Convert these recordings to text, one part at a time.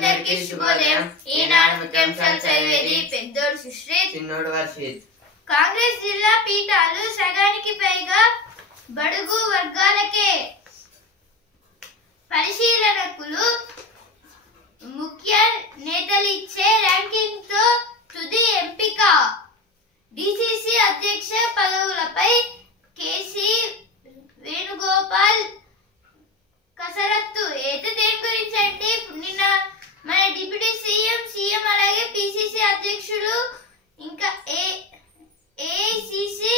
అందరికీ శుభోదయం. ఈనాడు ముఖ్యాంశాలు చదివేది పెద్దోడు సుశ్రీత్, చిన్నోడు వర్షిత్. కాంగ్రెస్ జిల్లా పీఠాలు సగానికి పైగా బడుగు వర్గాలకే. పరిశీలనకులు ముఖ్య నేతలిచ్చే ర్యాంకింగ్ తో తుది ఎంపిక. డిసిసి అధ్యక్ష పదవులపై కేసీ వేణుగోపాల్ కసరత్తు. అయితే దేని గురించి అంటే నిన్న మన డిప్యూటీ సీఎం అలాగే పిసిసి అధ్యక్షులు ఇంకా ఏఐసిసి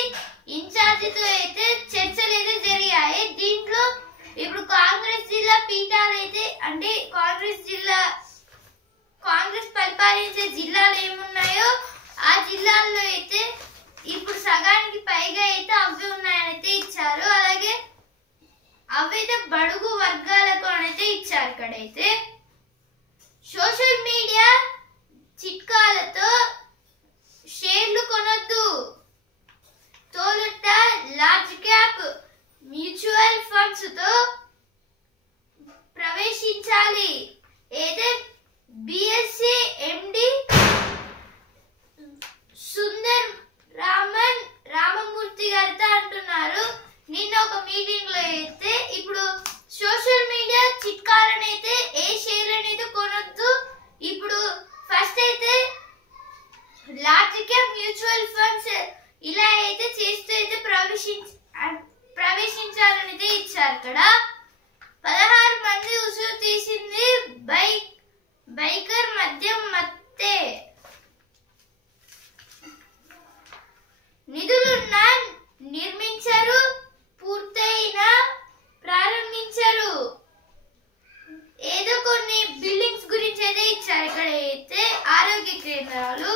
ఇన్ఛార్జితో అయితే చర్చలు అయితే జరిగాయి. దీంట్లో ఇప్పుడు కాంగ్రెస్ జిల్లా పీఠాలు అయితే అంటే కాంగ్రెస్ పరిపాలించే జిల్లాలు ఏమున్నాయో ఆ జిల్లాల్లో అయితే ఇప్పుడు సగానికి పైగా అయితే అవి ఉన్నాయని అయితే ఇచ్చారు. అలాగే అవైతే బడుగు వర్గాలకు అయితే ఇచ్చారు. ఇక్కడైతే సోషల్ మీడియా చిట్కాలతో షేర్లు కొనొద్దు. తోలుట లార్జ్ క్యాప్ మ్యూచువల్ ఫండ్స్ తో ప్రవేశించాలి. అయితే బిఎస్సి ఎండి సుందర్ రామమూర్తి గారితో అంటున్నారు. నిన్న ఒక మీటింగ్ లో అయితే ఇప్పుడు సోషల్ మీడియా చిట్కాలను అయితే ఏ షేర్లను అయితే కొనొద్దు. ఇప్పుడు ఫస్ట్ అయితే లార్జ్ క్యాప్ మ్యూచువల్ ఫండ్స్ ఇలా అయితే చేస్తూ అయితే ప్రవేశించాలని అయితే ఇచ్చారు. ఇక్కడ 16 మంది ఉసురు తీసింది బైకర్ మద్యం మత్తే. నిధులున్న నిర్మించరు, పూర్తయినా ప్రారంభించరు. ఏదో కొన్ని బిల్డింగ్స్ గురించి అయితే ఇచ్చారు. ఇక్కడ అయితే ఆరోగ్య కేంద్రాలు.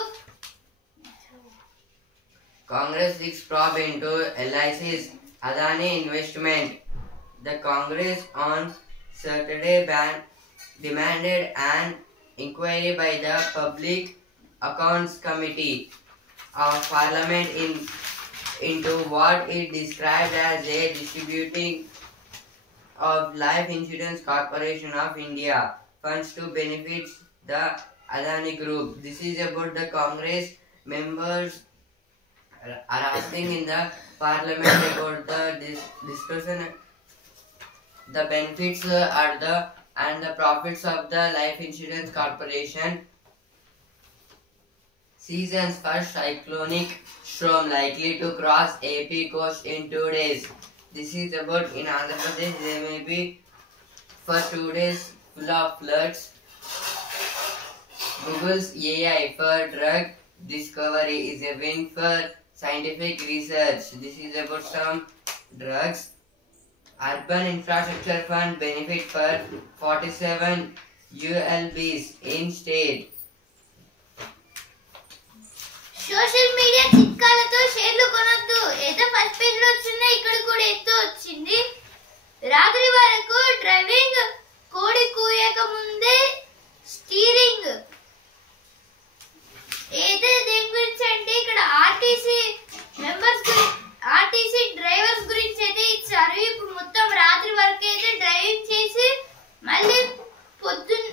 Congress seeks probe into LIC's Adani investment. The Congress on Saturday demanded an inquiry by the Public Accounts Committee of Parliament into what it described as a distributing of Life Insurance Corporation of India funds to benefit the Adani Group. This is about the Congress members are asking in the Parliament about the discussion, the benefits and the profits of the Life Insurance Corporation. Season's first cyclonic storm likely to cross AP coast in 2 days. This is about in Andhra Pradesh. There may be for 2 days full of floods. Google's AI for drug discovery is a win for scientific research. This is about some drugs. Urban Infrastructure Fund benefit for 47 ULBs in state. Social media చిట్కాలతో షేర్లు కొనొద్దు. ఏదో first page లో వచ్చింది, ఇక్కడ కూడా ఎత్తు వచ్చింది. రాత్రి వరకు డ్రైవింగ్, కోడి కూయక ముందే స్టీరింగ్. ఏదో దేని గురించి అంటే ఇక్కడ ఆర్టీసీ డ్రైవర్స్ గురించి అయితే ఇచ్చారు. ఇప్పుడు మొత్తం రాత్రి వరకు అయితే డ్రైవింగ్ చేసి మళ్ళీ పొద్దున్న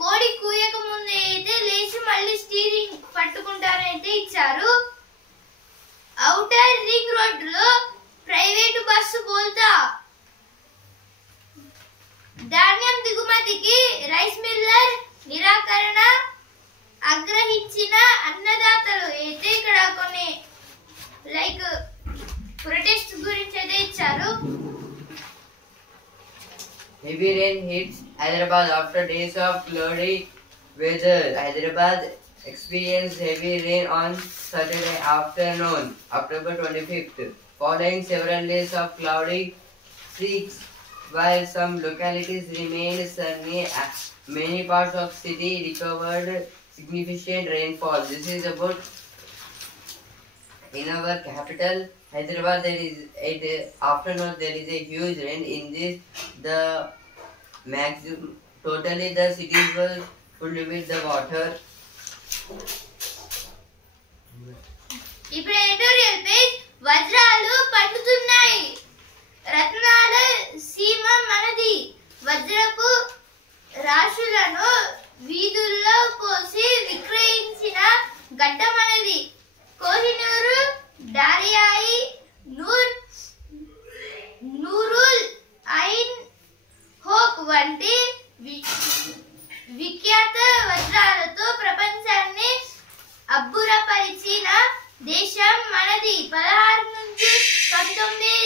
కోడి కూయక ముందు అయితే లేచి మళ్ళీ స్టీరింగ్ పట్టుకుంటారని అయితే ఇచ్చారు. ఔటర్ రింగ్ రోడ్ లో ప్రైవేటు బస్సు బోల్తా. ధాన్యం దిగుమతికి రైస్ మిల్లర్ నిరాకరణ ఆగ్రహించిన అన్నదాతలు. అయితే ఇక్కడ కొన్ని లైక్ ప్రొటెస్ట్ గురించి అయితే ఇచ్చారు. Heavy rain hits Hyderabad after days of cloudy weather. Hyderabad experienced heavy rain on Saturday afternoon, October 25th, following several days of cloudy streaks. While some localities remained sunny, many parts of city recovered significant rainfall. This is about in our capital Hyderabad. There is afternoon there is a huge rain. In this the maximum totally the cities were full with the water. ఇప్పుడు editorial page. వజ్రాలు పండుతున్నాయి, రత్నాల సీమ మనది. వజ్రపు రాశులను వీధుల్లో పోసి విక్రయించిన ఘట్టమనేది. Kohinoor, డారియాయి, Noorul ఐన్ hope వంటి విఖ్యాత వజ్రాలతో ప్రపంచాన్ని అబ్బురపరిచిన దేశం మనది. 16 నుంచి 19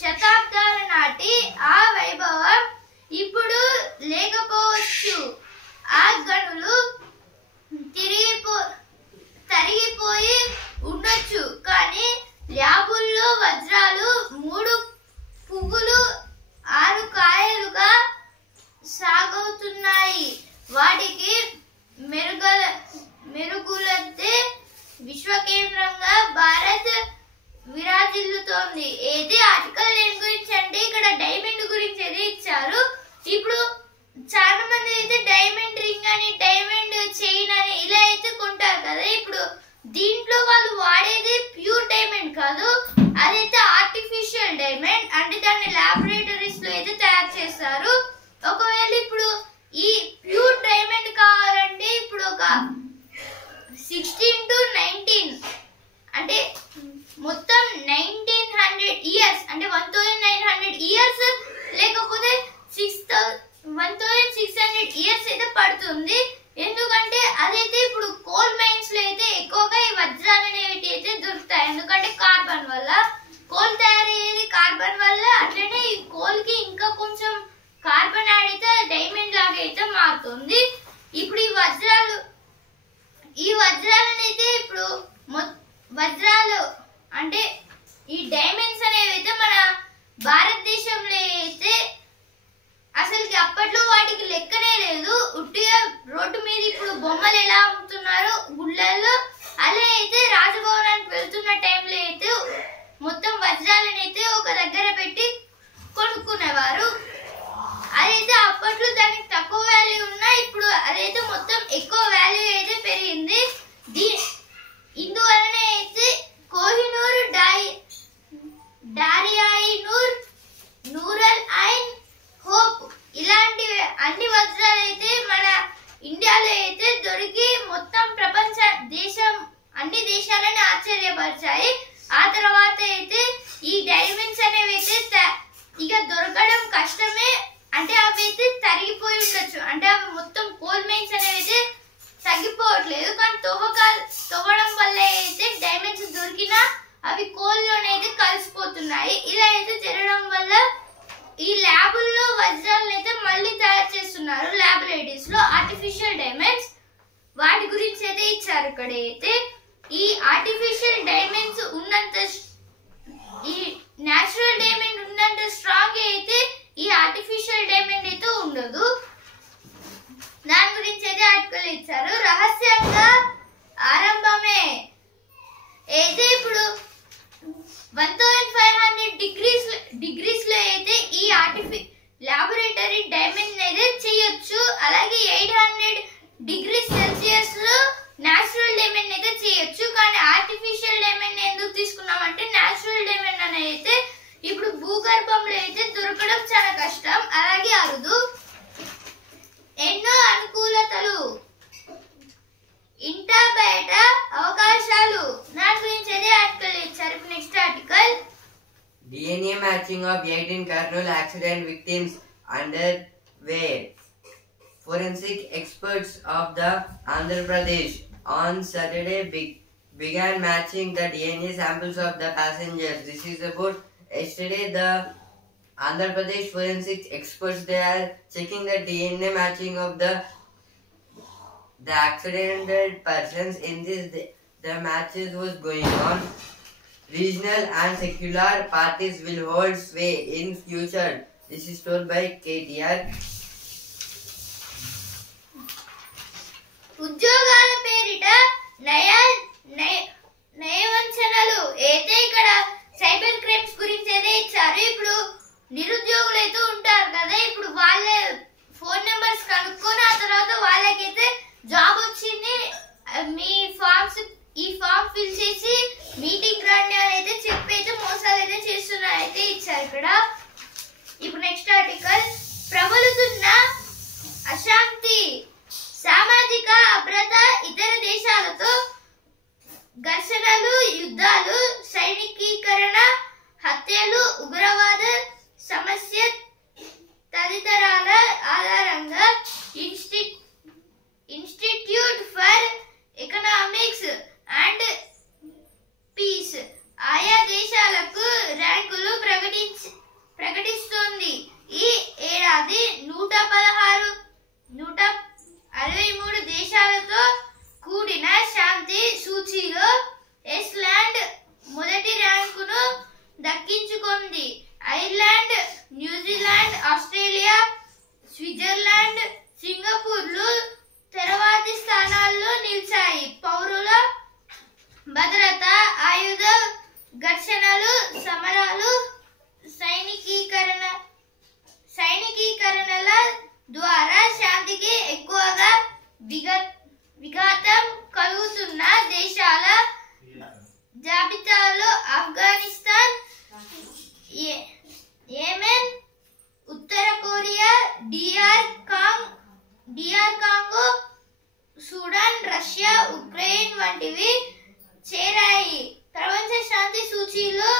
శతాబ్దాల నాటి ఆ వైభవం ఇప్పుడు లేకపోవచ్చు. ఆ గనులు తరిగిపోయి ఉండొచ్చు, కానీ ల్యాబుల్లో వజ్రాలు 3 పువ్వులు 6 కాయలుగా సాగుతున్నాయి. వాటికి మెరుగులద్దే విశ్వ కేంద్రంగా భారత్ విరాజిల్లుతోంది. ఏది ఆర్టికల్ దేని గురించి అంటే ఇక్కడ డైమండ్ గురించి అయితే ఇచ్చారు. ఇప్పుడు చాలా మంది అయితే డైమండ్ రింగ్ అని, డైమండ్ చైన్ అని ఇలా అయితే కొంటారు కదా. ఇప్పుడు దీంట్లో వాళ్ళు వాడేది ప్యూర్ డైమండ్ కాదు, అదైతే ఆర్టిఫిషియల్ డైమండ్. అంటే దాన్ని ల్యాబొరేటరీస్ లో అయితే తయారు చేస్తారు. ఒకవేళ ఇప్పుడు ఈ ప్యూర్ డైమండ్ కావాలంటే ఇప్పుడు ఒక 16 to 19 అంటే మొత్తం 1900 ఇయర్స్ అంటే 1900 ఇయర్స్ లేకపోతే 1600 ఇయర్స్ అయితే పడుతుంది. ఎందుకంటే అదైతే ఇప్పుడు కోల్ మైన్స్ లో అయితే ఎక్కువగా ఈ వజ్రాలు అనేవి అయితే దొరుకుతాయి. ఎందుకంటే కార్బన్ వల్ల, కోల్ తయారయ్యేది కార్బన్ వల్ల. అట్లనే ఈ కోల్ కి ఇంకా కొంచెం కార్బన్ యాడ్ అయితే డైమండ్ లాగా అయితే మారుతుంది. ఇప్పుడు ఈ వజ్రాలను అయితే ఇప్పుడు వజ్రాలు అంటే ఈ డైమండ్స్ అనేవి అయితే మన భారతదేశంలో అయితే అసలుకి అప్పట్లో వాటికి లెక్కనే లేదు. ఉట్టిగా రోడ్డు మీద ఇప్పుడు బొమ్మలు ఎలా అమ్ముతున్నారో గుళ్ళల్లో, అలా అయితే రాజభవనానికి వెళ్తున్న టైంలో అయితే మొత్తం వజ్రాలను అయితే ఒక దగ్గర పెట్టి కొనుక్కునేవారు. అదైతే అప్పట్లో దానికి తక్కువ వాల్యూ ఉన్నా ఇప్పుడు అదైతే మొత్తం ఎక్కువ వాల్యూ అయితే పెరిగింది. ఇందువలన అయితే కోహినూర్, డారియాయి, నూరల్ ఐన్ హోప్ ఇలాంటి అన్ని వజ్రాలు అయితే మన ఇండియాలో అయితే దొరికి మొత్తం ప్రపంచ అన్ని దేశాలను ఆశ్చర్యపరిచాయి. ఆ తర్వాత అయితే ఈ డైమండ్స్ అనేవి అయితే ఇక దొరకడం కష్టమే. అంటే అవి అయితే తరిగిపోయి ఉండొచ్చు, అంటే అవి మొత్తం కోల్ మైన్స్ అనేవి అయితే తగ్గిపోవట్లేదు, కానీ తవ్వడం వల్ల అయితే డైమండ్స్ దొరికినా అవి కోల్ లోనైతే కలిసిపోతున్నాయి. ఇలా అయితే జరగడం వల్ల ఈ ల్యాబుల్లో వజ్రాలను అయితే మళ్ళీ తయారు చేస్తున్నారు. ల్యాబొరేటరీస్ లో ఆర్టిఫిషియల్ డైమండ్స్ వాటి గురించి అయితే ఇచ్చారు. ఇక్కడ అయితే ఈ ఆర్టిఫిషియల్ డైమండ్స్ ఉన్నంత, ఈ న్యాచురల్ డైమండ్ ఉన్నంత స్ట్రాంగ్ అయితే ఈ ఆర్టిఫిషియల్ డైమండ్ అయితే ఉండదు. దాని గురించి అయితే ఆర్టికల్ ఇచ్చారు. రహస్యంగా ఆరంభమే అయితే ఇప్పుడు 1500 డిగ్రీస్ లో అయితే ఈ ల్యాబొరేటరీ డైమండ్ అయితే చేయొచ్చు. అలాగే 800 డిగ్రీస్ సెల్సియస్ లో న్యాచురల్ డైమండ్ అయితే చేయొచ్చు. కానీ ఆర్టిఫిషియల్ డైమండ్ ఎందుకు తీసుకున్నామంటే న్యాచురల్ డైమండ్ అనేది అయితే ఇప్పుడు భూగర్భంలో అయితే దొరకడం చాలా కష్టం, అలాగే అరుదు. ఎన్నో అనుకూలతలు, ఇంట బయట అవకాశాలు, దాని గురించి అదే ఆర్టికల్ ఇచ్చారు. Next article DNA matching of 18 Kurnool accident victims underway. Forensic experts of the Andhra Pradesh on Saturday began matching the DNA samples of the passengers. This is about yesterday. The Andhra Pradesh forensic experts, they are checking the DNA matching of the accidented persons. In this, the matches was going on. Regional and secular parties will hold sway in future. This is told by KTR. ఉద్యోగాల పేరిట నయవంచనలు అయితే ఇక్కడ cyber crimes గురించి అయితే ఇచ్చారు. ఇప్పుడు నిరుద్యోగులు అయితే ఉంటారు కదా, ఇప్పుడు వాళ్ళ ఫోన్ నెంబర్స్ కనుక్కొని ఆ తర్వాత వాళ్ళకైతే జాబ్ వచ్చింది, మీ ఈ ఫామ్ ఫిల్ చేసి మీటింగ్ రండి అని అయితే చెప్పి అయితే మోసాలు అయితే చేస్తున్నారు అయితే ఇచ్చారు ఇక్కడ. ఇప్పుడు నెక్స్ట్ ఆర్టికల్ ప్రబలుతున్న శాంతి. సామాజిక అభద్రత, ఇతర దేశాలతో ఘర్షణలు, యుద్ధాలు, సైనికీకరణ, హత్యలు, ఉగ్రవాద సమస్య తదితరాల ఆధారంగా institute for economics and peace ఆయా దేశాలకు ర్యాంకులు ప్రకటిస్తోంది. ఈ ఏడాది 163 దేశాలతో కూడిన శాంతి సూచీలో ఐస్లాండ్ మొదటి ర్యాంకును దక్కించుకుంది. ఐర్లాండ్, న్యూజిలాండ్, ఆస్ట్రేలియా, స్విట్జర్లాండ్, సింగపూర్లు తర్వాతి స్థానాల్లో నిలిచాయి. పౌరుల భద్రత, ఆయుధ ఘర్షణలు, సమరాలు, సైనికీకరణల ద్వారా శాంతికి ఎక్కువగా విఘాతం కలుగుతున్న దేశాల జాబితాలో ఆఫ్ఘనిస్తాన్, యెమెన్, ఉత్తర Korea, DR Congo, Sudan, Russia, Ukraine వంటివి చేరాయి. ప్రపంచ శాంతి సూచీలో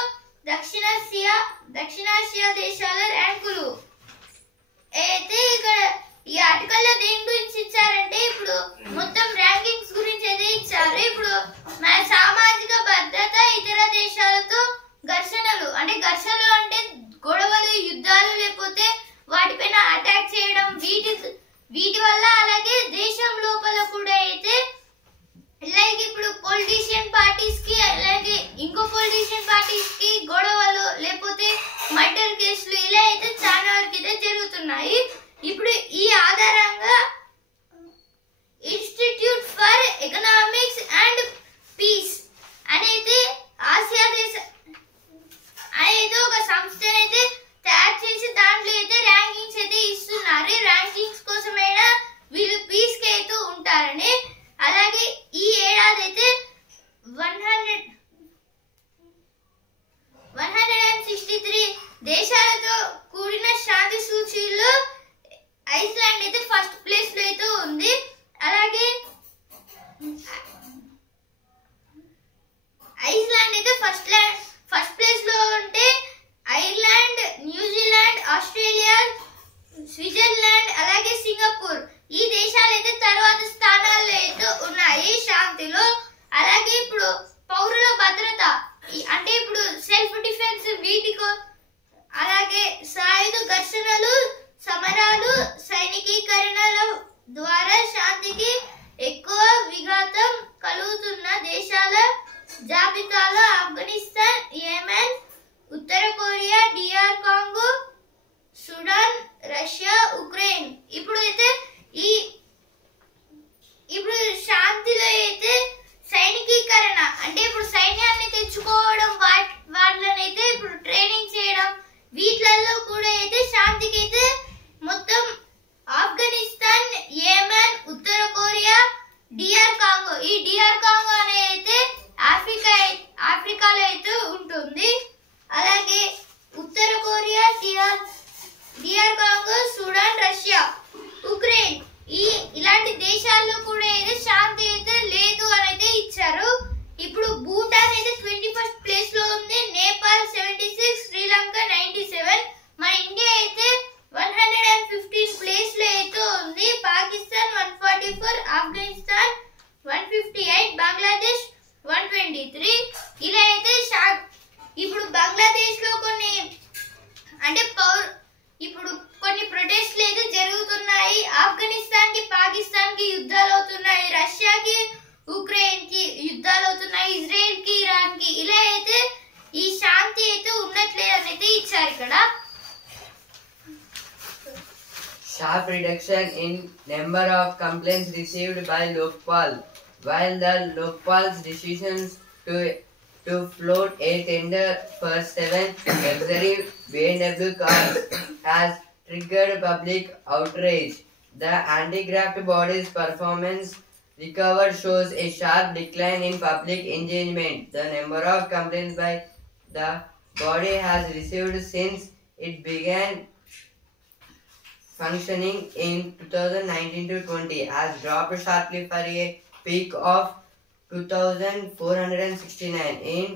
దక్షిణాసియా దేశాల ర్యాంకులు. అయితే ఇక్కడ ఈ ఆర్టికల్లో దేని గురించి ఇచ్చారంటే ఇప్పుడు మొత్తం ర్యాంకింగ్స్ గురించి అయితే ఇచ్చారు. ఇప్పుడు మన సామాజిక భద్రత, ఇతర దేశాలతో ఘర్షణలు అంటే గొడవలు, యుద్ధాలు, లేకపోతే వాటిపైన అటాక్ చేయడం, వీటి వల్ల అలాగే దేశం లోపల కూడా అయితే లైక్ ఇప్పుడు పొలిటీషియన్ పార్టీస్ కి అలాగే ఇంకో పొలిటీషియన్ పార్టీస్ కి గొడవలు, లేకపోతే మర్డర్ కేసులు ఇలా అయితే చాలా వరకు అయితే జరుగుతున్నాయి. ఇప్పుడు ఈ ఆధారంగా institute for economics and peace అనేది ఆసియా దేశ అనేది ఒక సంస్థనైతే తయారు చేసి దాంట్లో అయితే ర్యాంకింగ్స్ అయితే ఇస్తున్నారు. ర్యాంకింగ్స్ కోసమైనా వీళ్ళు పీస్ కి అయితే ఉంటారని. అలాగే ఈ ఏడాది అయితే 163 దేశాలతో కూడిన శాంతి సూచీలో ఐస్లాండ్ అయితే ఫస్ట్ ప్లేస్ లో అయితే ఉంది. అలాగే ఐస్లాండ్ అయితే ఫస్ట్ ప్లేస్ లో ఉంటే ఐర్లాండ్, న్యూజిలాండ్, ఆస్ట్రేలియా, స్విట్జర్లాండ్, అలాగే సింగపూర్ ఈ దేశాలు అయితే తర్వాత స్థానాల్లో అయితే ఉన్నాయి శాంతిలో. అలాగే ఇప్పుడు పౌరుల భద్రత అంటే ఇప్పుడు సెల్ఫ్ డిఫెన్స్ వీటికో, అలాగే సాయుధ ఘర్షణలు, సమరాలు, సైనికీకరణల ద్వారా శాంతికి ఎక్కువ విఘాతం కలుగుతున్న దేశాల జాబితాలో ఆఫ్ఘనిస్తాన్, యెమెన్, ఉత్తర Korea, DR Congo, Sudan, Russia, Ukraine. ఇప్పుడు శాంతిలో అయితే సైనికీకరణ అంటే ఇప్పుడు సైన్యాన్ని తెచ్చుకోవడం, వాళ్ళనైతే ఇప్పుడు ట్రైనింగ్ చేయడం, వీటిలలో కూడా అయితే శాంతికి అయితే మొత్తం ఆఫ్ఘనిస్తాన్, యెమెన్, ఉత్తర కొరియా, డిఆర్ కాంగో. ఈ డిఆర్ కాంగో అనేది అయితే ఆఫ్రికాలో అయితే ఉంటుంది. అలాగే ఉత్తర Korea, DR Congo, Sudan, Russia, Ukraine ఇలాంటి దేశాల్లో కూడా అయితే శాంతి అయితే లేదు అని అయితే ఇచ్చారు. ఇప్పుడు భూటాన్ అయితే 21st ప్లేస్ లో ఉంది, నేపాల్ 76, శ్రీలంక 97, మన ఇండియా అయితే 115 ప్లేస్ లో అయితే ఉంది. పాకిస్తాన్ 144, ఆఫ్ఘనిస్తాన్ 158, బంగ్లాదేశ్ 123. ఇలా అయితే ఇప్పుడు బంగ్లాదేశ్ లో కొన్ని ప్రొటెస్ట్లు అయితే జరుగుతున్నాయి. ఆఫ్ఘనిస్తాన్ కి, పాకిస్తాన్ కి యుద్ధాలు అవుతున్నాయి, రష్యాకి, ఉక్రెయిన్ కి యుద్ధాలు అవుతున్నాయి, ఇజ్రాయెల్ కి, ఇరాన్ కి. ఇలా అయితే ఈ శాంతి అయితే ఉండట్లేదు అని అయితే ఇచ్చారు ఇక్కడ. Sharp reduction in number of complaints received by Lokpal. While the Lokpal's decisions to float a tender for 7 luxury BMW cars has triggered public outrage, the anti-graft body's performance recovery shows a sharp decline in public engagement. The number of complaints by the body has received since it began functioning in 2019 to 20 has dropped sharply for a peak of 2,469 in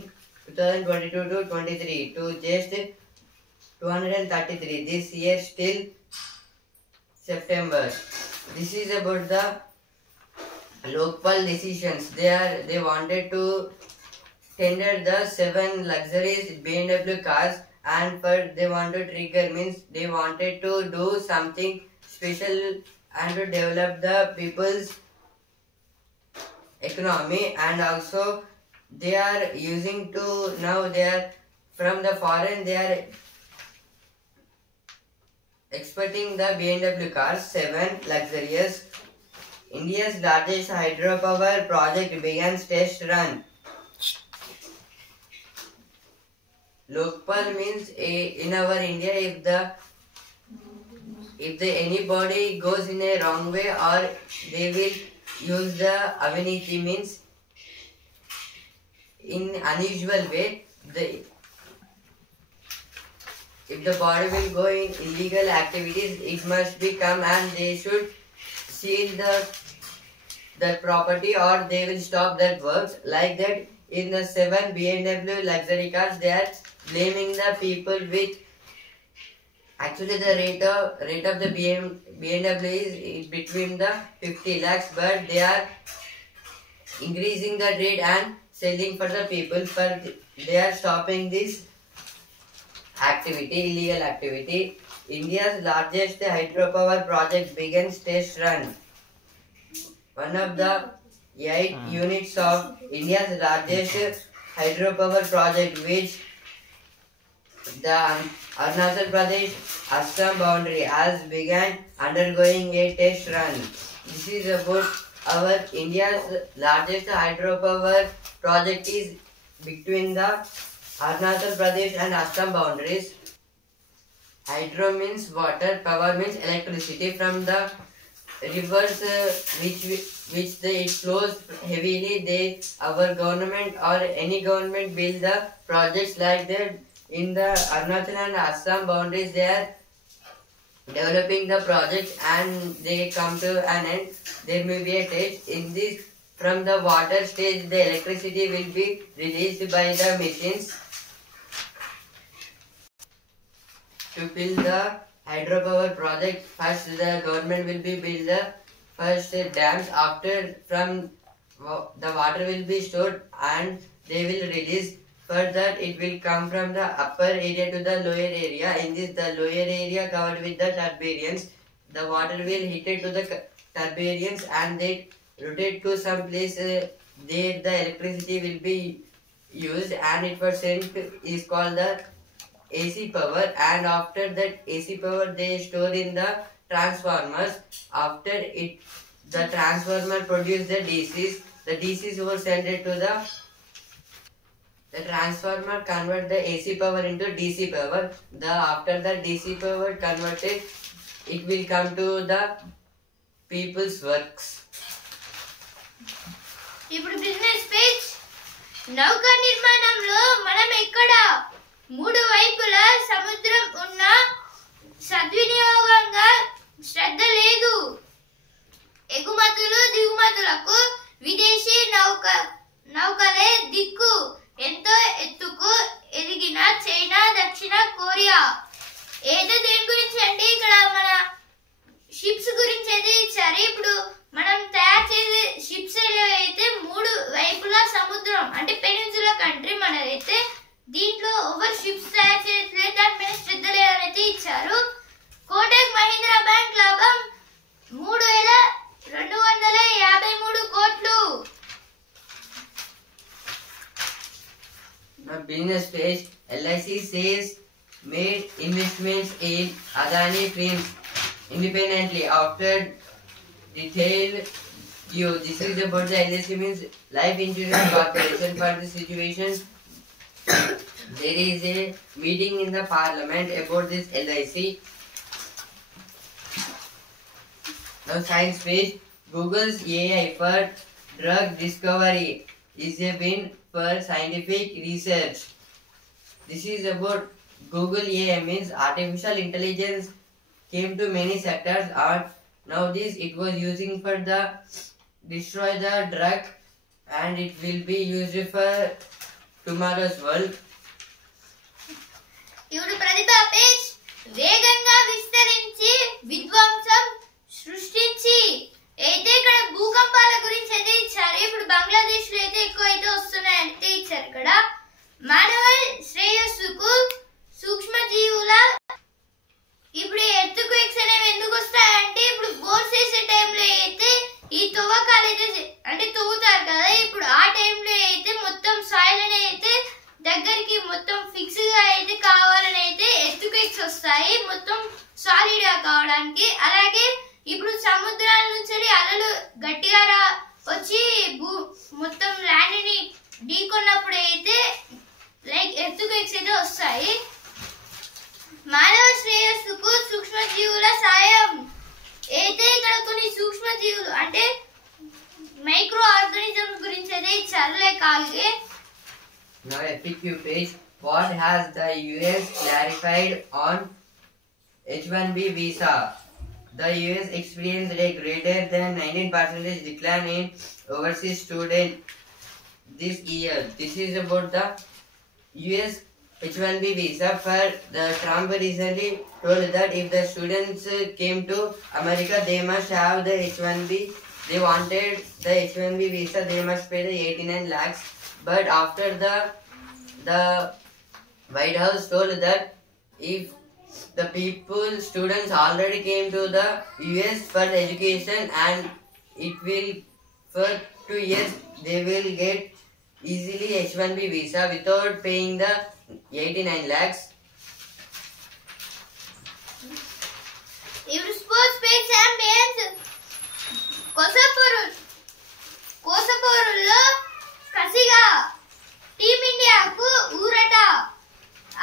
2022 to 23 to just 233 this year till September. This is about the Lokpal decisions. They wanted to tender the 7 luxurious BMW cars, and for they want to trigger means they wanted to do something special and to develop the people's economy, and also they are using to now they are from the foreign they are exporting the BMW cars 7 luxurious. India's largest hydropower project began test run. Lokpal means in our India, if the anybody goes in a wrong way or they will use the aviniti means in unusual way, if the body will go in illegal activities, it must be come and they should seal that property or they will stop that works. Like that, in the 7 BMW luxury cars, they are blaming the people with actually the rate of the BMW is between the 50 lakhs, but they are increasing the rate and selling for the people. They are stopping this activity, illegal activity. India's largest hydropower project begins test run. One of the 8 units of India's largest hydropower project, which the Arunachal Pradesh Assam boundary has begun undergoing a test run. This is about our India's largest hydropower project is between the Arunachal Pradesh and Assam boundaries. Hydro means water, power means electricity from the rivers it flows heavily. Our government or any government build the projects like that. In the Arunachal and Assam boundaries, they are developing the project and they come to an end. There may be a test. In this, from the water stage, the electricity will be released by the machines to build the hydropower project. First, the government will be build the first dams. After, from the water will be stored and they will release. Further, it will come from the upper area to the lower area. In this, the lower area covered with the turbines. The water will hit it to the turbines and they rotate to some place. There, the electricity will be used, and it percent is called the AC power. And after that AC power, they store in the transformers. After it, the transformer produce the DCs. The DCs were sent to the transformer convert the AC power into DC power. After the DC power converted, it will come to the people's works. ఇప్పుడు business page. నౌకా నిర్మాణంలో మనం ఎక్కడ 3 వైపులా సముద్రం ఉన్న సద్వినియోగంగా శ్రద్ధ లేదు. ఎగుమతులు దిగుమతులకు విదేశీ నౌకలే దిక్కు. ఎంతో ఎత్తుకు ఎదిగిన చైనా, దక్షిణ కొరియా. ఏదో దేని గురించి అంటే ఇక్కడ మన షిప్స్ గురించి అయితే ఇచ్చారు. ఇప్పుడు మనం తయారు చేసే షిప్స్ అయితే 3 వైపులా సముద్రం అంటే పెనిన్సులా కంట్రీ మనదైతే. దీంట్లో ఓవర్ షిప్స్ తయారు చేయట్లేదు, దాని మీద శ్రద్ధ లేదని అయితే ఇచ్చారు. కోటక్ మహీంద్రా బ్యాంక్ లాభం 3,253 కోట్లు. Business page. LIC says made investments in Adani Films independently after detail due. This is about the LIC means Life Insurance Corporation. For the situation, there is a meeting in the parliament about this LIC. Now science page. Google's AI for drug discovery is a win for scientific research. This is about Google AI means artificial intelligence came to many sectors. Or now this it was using for the destroy the drug, and it will be used for tomorrow's world. ఇప్పుడు ప్రతిభ page వేగంగా విస్తరించి విధ్వంసం సృష్టించి అయితే ఇక్కడ భూకంపాల గురించి అయితే ఇచ్చారు. ఇప్పుడు బంగ్లాదేశ్ లో అయితే ఎక్కువ అయితే వస్తున్నాయంటే ఇచ్చారు. ఇక్కడ మానవ శ్రేయస్సుకు సూక్ష్మజీవుల ఇప్పుడు ఎర్త్ క్వేక్స్ అనేవి ఎందుకు వస్తాయంటే ఇప్పుడు బోర్స్ వేసే టైంలో అయితే ఈ తవ్వకాలు అయితే అంటే తవ్వుతారు కదా, ఇప్పుడు ఆ టైంలో అయితే మొత్తం సాయిల్ అనేది అయితే దగ్గరికి మొత్తం ఫిక్స్ గా అయితే కావాలని అయితే ఎర్త్ క్వేక్స్ వస్తాయి, మొత్తం సాలిడ్ గా కావడానికి. అలాగే ఇప్పుడు సముద్రాల నుంచి అలలు గట్టిగా వచ్చి మొత్తం ల్యాండ్ ని ఢీకొన్నప్పుడు అయితే లైక్ ఎర్త్ క్వేక్స్ అయితే వస్తాయి. మానవ శ్రేయస్సుకు సూక్ష్మజీవుల సాయం అయితే ఇక్కడ కొన్ని సూక్ష్మజీవులు అంటే మైక్రో ఆర్గానిజమ్స్ గురించి అయితే ఇచ్చారు. Like algae. Now FAQ page. What has the US clarified on H-1B visa? The US experienced a greater than 19% decline in overseas students this year. This is about the US H-1B visa. For the Trump recently told that if the students came to America, they must have the H-1B. They wanted the H-1B visa. They must pay the 89 lakhs. But after the White House told that if the students already came to the US for education, and it will for 2 years they will get easily H-1B visa without paying the 89 lakhs. ఇప్పుడు sports page champions కోసపూరులో కసిగా టీమిండియాకు ఊరట.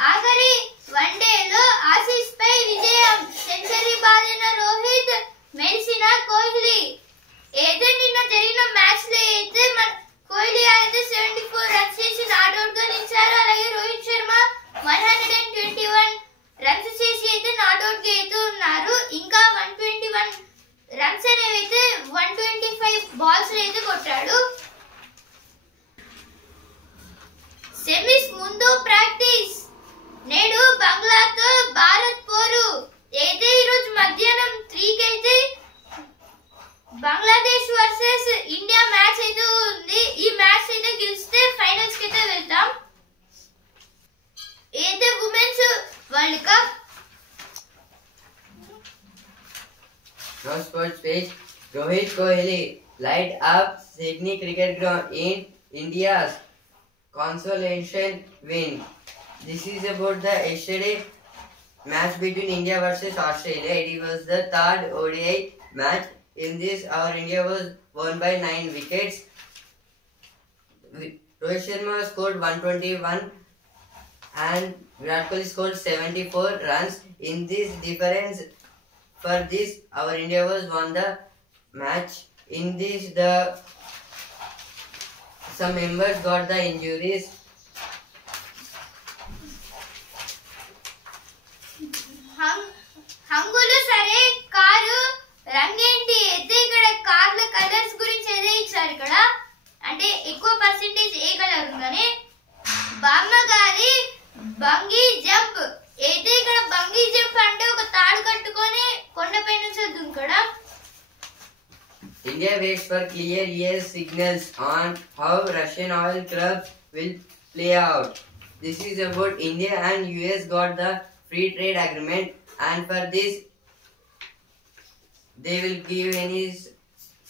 ఆఖరి వన్డేలో Aussies పై విజయం. Century బాదిన Rohit, మెరిసిన కోహ్లీ. అయితే నిన్న జరిగిన మ్యాచ్ లో అయితే కోహ్లీ అయితే 74 రన్స్ చేసి నాట్అవుట్ గా నిలిచారు. అలాగే రోహిత్ శర్మ 121 రన్స్ చేసి అయితే నాట్అవుట్ గా అయితే ఉన్నారు. ఇంకా 121 రన్స్ అనేవి అయితే 125 బాల్స్ అయితే కొట్టాడు. సెమీస్ ముందు ప్రాక్టీస్. నేడు బంగ్లాతో భారత్ పోరు. అయితే ఈరోజు మధ్యాహ్నం 3 కి అయితే బంగ్లాదేశ్ వర్సెస్ ఇండియా మ్యాచ్ అయితే ఉంది. ఈ మ్యాచ్ అయితే గెలిస్తే ఫైనల్స్ కి అయితే వెళ్తాం. అయితే women's world cup. Now sports page. Rohit Kohli light up Sydney cricket ground in India's consolation win. This is about the yesterday match between India versus Australia. It was the third ODI match. In this, our India was won by 9 wickets. Rohit Sharma scored 121 and Virat Kohli scored 74 runs. In this difference, for this, our India was won the match. In this, some members got the injuries. హంగులు సరే car రంగేంటి. అయితే ఇక్కడ కార్ల colours గురించి ఏదో ఇచ్చారు. ఇక్కడ అంటే ఎక్కువ పర్సెంటేజ్ ఏ కలర్ ఉందని. బామ్మ గారి బంగీ జంప్. అయితే ఇక్కడ బంగీ జంప్ అంటే ఒక తాడు కట్టుకొని కొండపై నుంచి దుంకడం. India waits for clear yes signals on how Russian oil clubs will play out. This is about India and US got the free trade agreement, and for this they will give any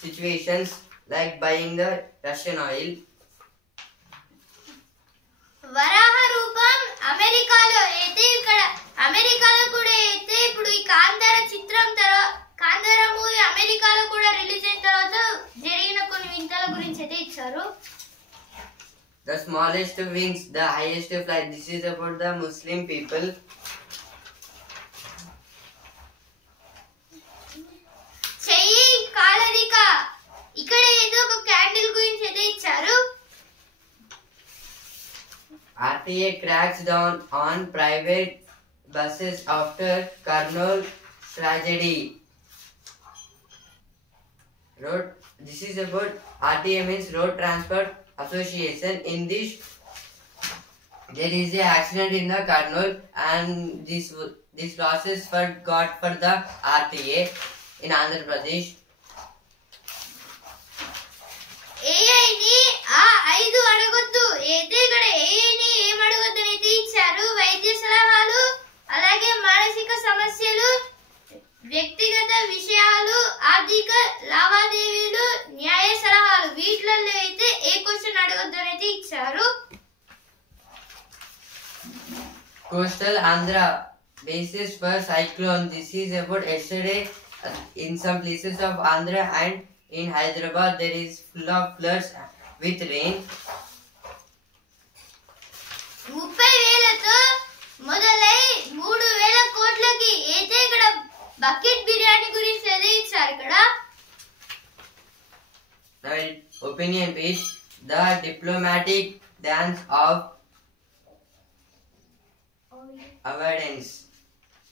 situations like buying the Russian oil. వరాహ రూపం అమెరికాలో. అయితే ఇక్కడ అమెరికాలో కూడా అయితే ఇప్పుడు ఈ కాంతార చిత్రం కాంతార మూవీ అమెరికాలో కూడా రిలీజ్ అయిన తర్వాత జరిగిన కొన్ని వింతల గురించి అయితే ఇచ్చారు. The smallest wings, the highest flight. This is about the Muslim people. చెయ్యి కాలరిక. ఇక్కడ ఏదో ఒక క్యాండిల్ గురించి అయితే ఇచ్చారు. RTA cracks down on private buses after Kurnool tragedy. This is about RTA, means Road Transport Association. In this, there is a accident in the Karnool, and this losses got for the RTA in Andhra Pradesh. ఏఐని ఆ 5 అడగొద్దు అయితే ఇక్కడ ఏఐని ఏం అడగొద్దని అయితే ఇచ్చారు. వైద్య సలహాలు, అలాగే మానసిక సమస్యలు, వ్యక్తిగత విషయాలు, ఆర్థిక లావాదేవీలు, న్యాయ సలహాలు, వీటిలలో అయితే ఏ క్వశ్చన్ అడగొద్దని అయితే ఇచ్చారు. Coastal Andhra basis for cyclone. This is about yesterday. In some places of Andhra and in Hyderabad, there is full of floods with rain. 30,000తో మొదలై 3,000 కోట్లకి అయితే ఇక్కడ బకెట్ బిర్యానీ గురించి అయితే ఇచ్చారు. ఇక్కడ Now, opinion page. The diplomatic dance of avoidance.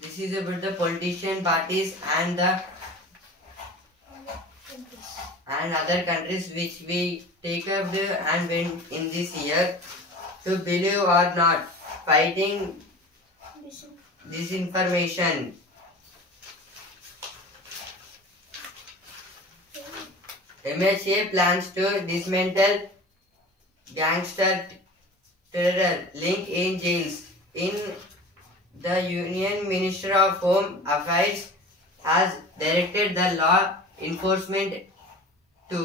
This is about the politician parties and other countries which we take up and win in this year. To believe or not, fighting disinformation. MHA plans to dismantle gangster terror link in jails. In the Union Minister of Home Affairs has directed the law enforcement to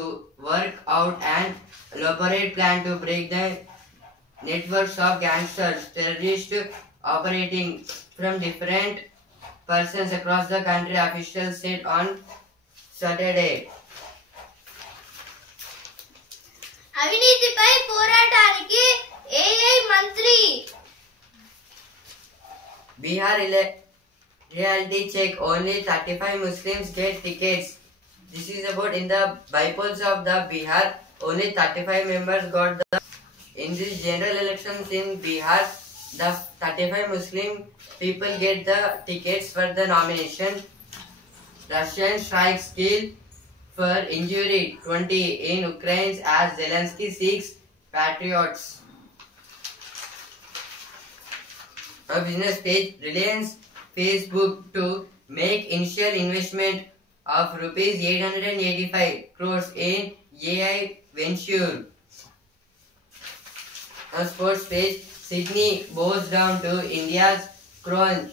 work out an elaborate plan to break the networks of gangsters, terrorists operating from different persons across the country, officials said on Saturday. అవినీతిపై పోరాటానికి AI మంత్రి. Bihar reality check. Only 35 Muslims get tickets. This is about in the bypolls of the Bihar. Only 35 members got the. In this general elections in Bihar, the 35 Muslim people get the tickets for the nomination. Russian strikes kill for injury 20 in Ukraine as Zelensky seeks patriots. A business page. Reliance Facebook to make initial investment of rupees 885 crores in AI venture. A sports page. Sydney bows down to India's crown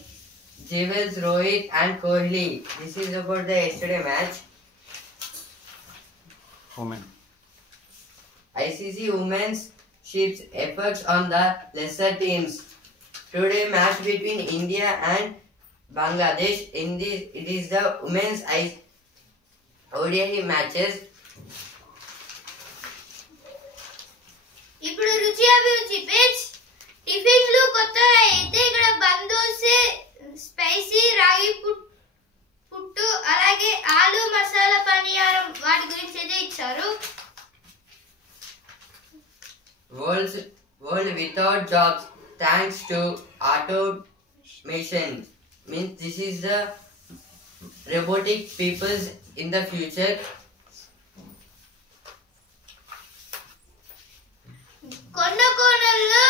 jewels Rohit and Kohli. This is about the yesterday match. Women. ICC Women's Ships efforts on the lesser teams. Today match between India and Bangladesh. It is the women's ODI matches. ఇప్పుడు రుచి అభిరుచి page. టిఫిన్లు కొత్తగా అయితే ఇక్కడ బందోసే, spicy రాగి పుట్టు, అలాగే ఆలు మసాలా పనియారం, వాటి గురించి అయితే ఇచ్చారు. World without jobs thanks to automation. Means this is the robotic peoples in the future. కొండకోణంలో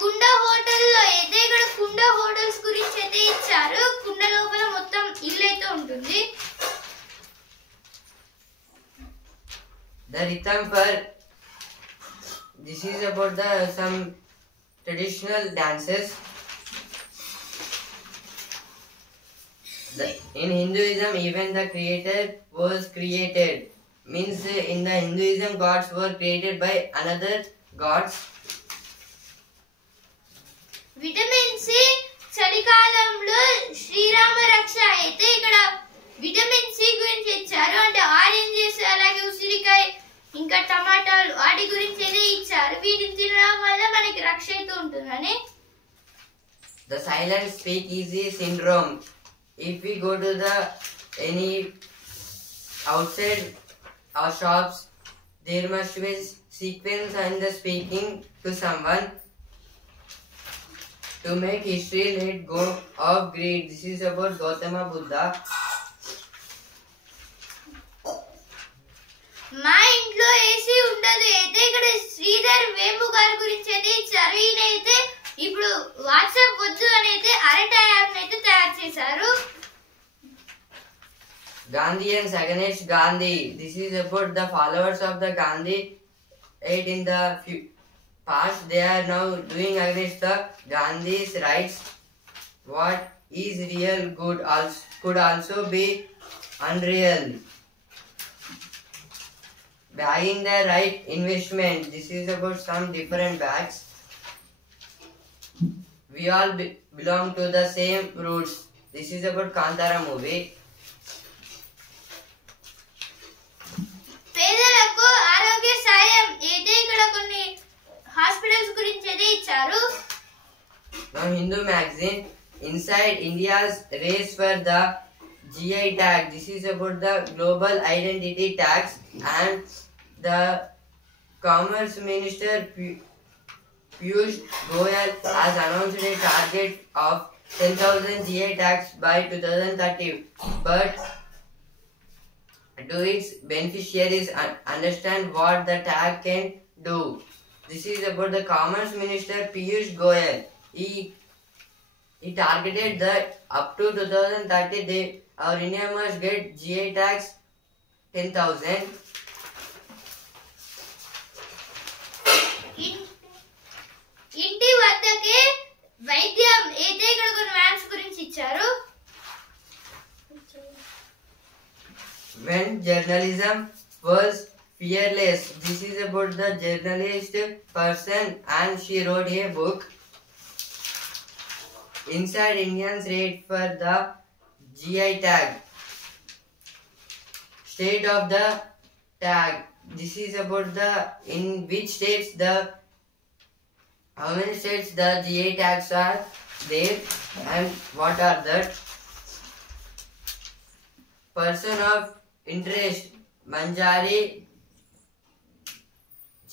కుండ హోటల్లో అయితే ఇక్కడ కుండ హోటల్స్ గురించి అయితే ఇచ్చారు. కుండ లోపల మొత్తం ఇల్లు అయితే ఉంటుంది. The rhythm for this is about the some traditional dances. In Hinduism, even the creator was created. Means in the Hinduism, gods were created by another gods. Vitamin C చలికాలంలో శ్రీరామ రక్ష అయితే ఇక్కడ విటమిన్ సి గురించి ఇచ్చారు. అంటే oranges, అలాగే ఉసిరికాయ, ఇంకా టమాటాలు, వాటి గురించి అయితే ఇచ్చారు. వీటిని తినడం వల్ల మనకి రక్ష అయితే ఉంటుందని. The silent speakeasy syndrome. If we go to the any outside our shops, there must be sequence and the speaking to someone. To make history, let go of greed. This is about Gautama Buddha. మా ఇంట్లో AC ఉండదు అయితే ఇక్కడ శ్రీధర్ వేంబు గారి గురించి అయితే చదివిన అయితే ఇప్పుడు వాట్సాప్ వద్దు అని అయితే అరట యాప్ అయితే తయారు చేశారు. Gandhians against Gandhi. This is about the followers of the Gandhi. In the past, they are now doing against the Gandhi's rights. What is real good could also be unreal. Bagging the right investment. This is about some different bags. We all belong to the same roots. This is about Kantara movie. పేదలకు ఆరోగ్య సాయం అయితే ఇక్కడ కొన్ని hospitals గురించి అయితే ఇచ్చారు. Now Hindu magazine. Inside India's race for the GI tag. This is about the global identity tax, and the Commerce Minister Piyush Goyal has announced a target of 10,000 GI tags by 2030. But do its beneficiaries understand what the tag can do? This is about the Commerce Minister Piyush Goyal. He targeted that up to 2030 our India must get GI tags 10,000. ఇంటి వద్దకే వైద్యం అయితే ఇక్కడ కొన్ని vans గురించి ఇచ్చారు. When journalism was fearless. This is about the journalist person, and she wrote a book. Inside Indians rate for the GI tag. State of the tag. This is about the in which states the how many states the GI tags are there and what are that. Person of interest. Manjari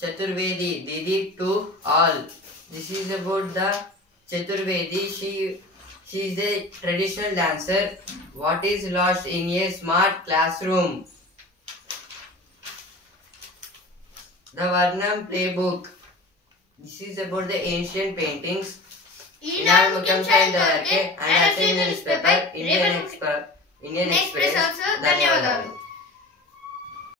Chaturvedi, Didi to all. This is about the Chaturvedi. She is a traditional dancer. What is lost in a smart classroom? The Varnam playbook. This is about the ancient paintings. ఈనాడు ముఖ్యం సాయంత్రం and Newspaper, Indian Express. also ధన్యవాదాలు.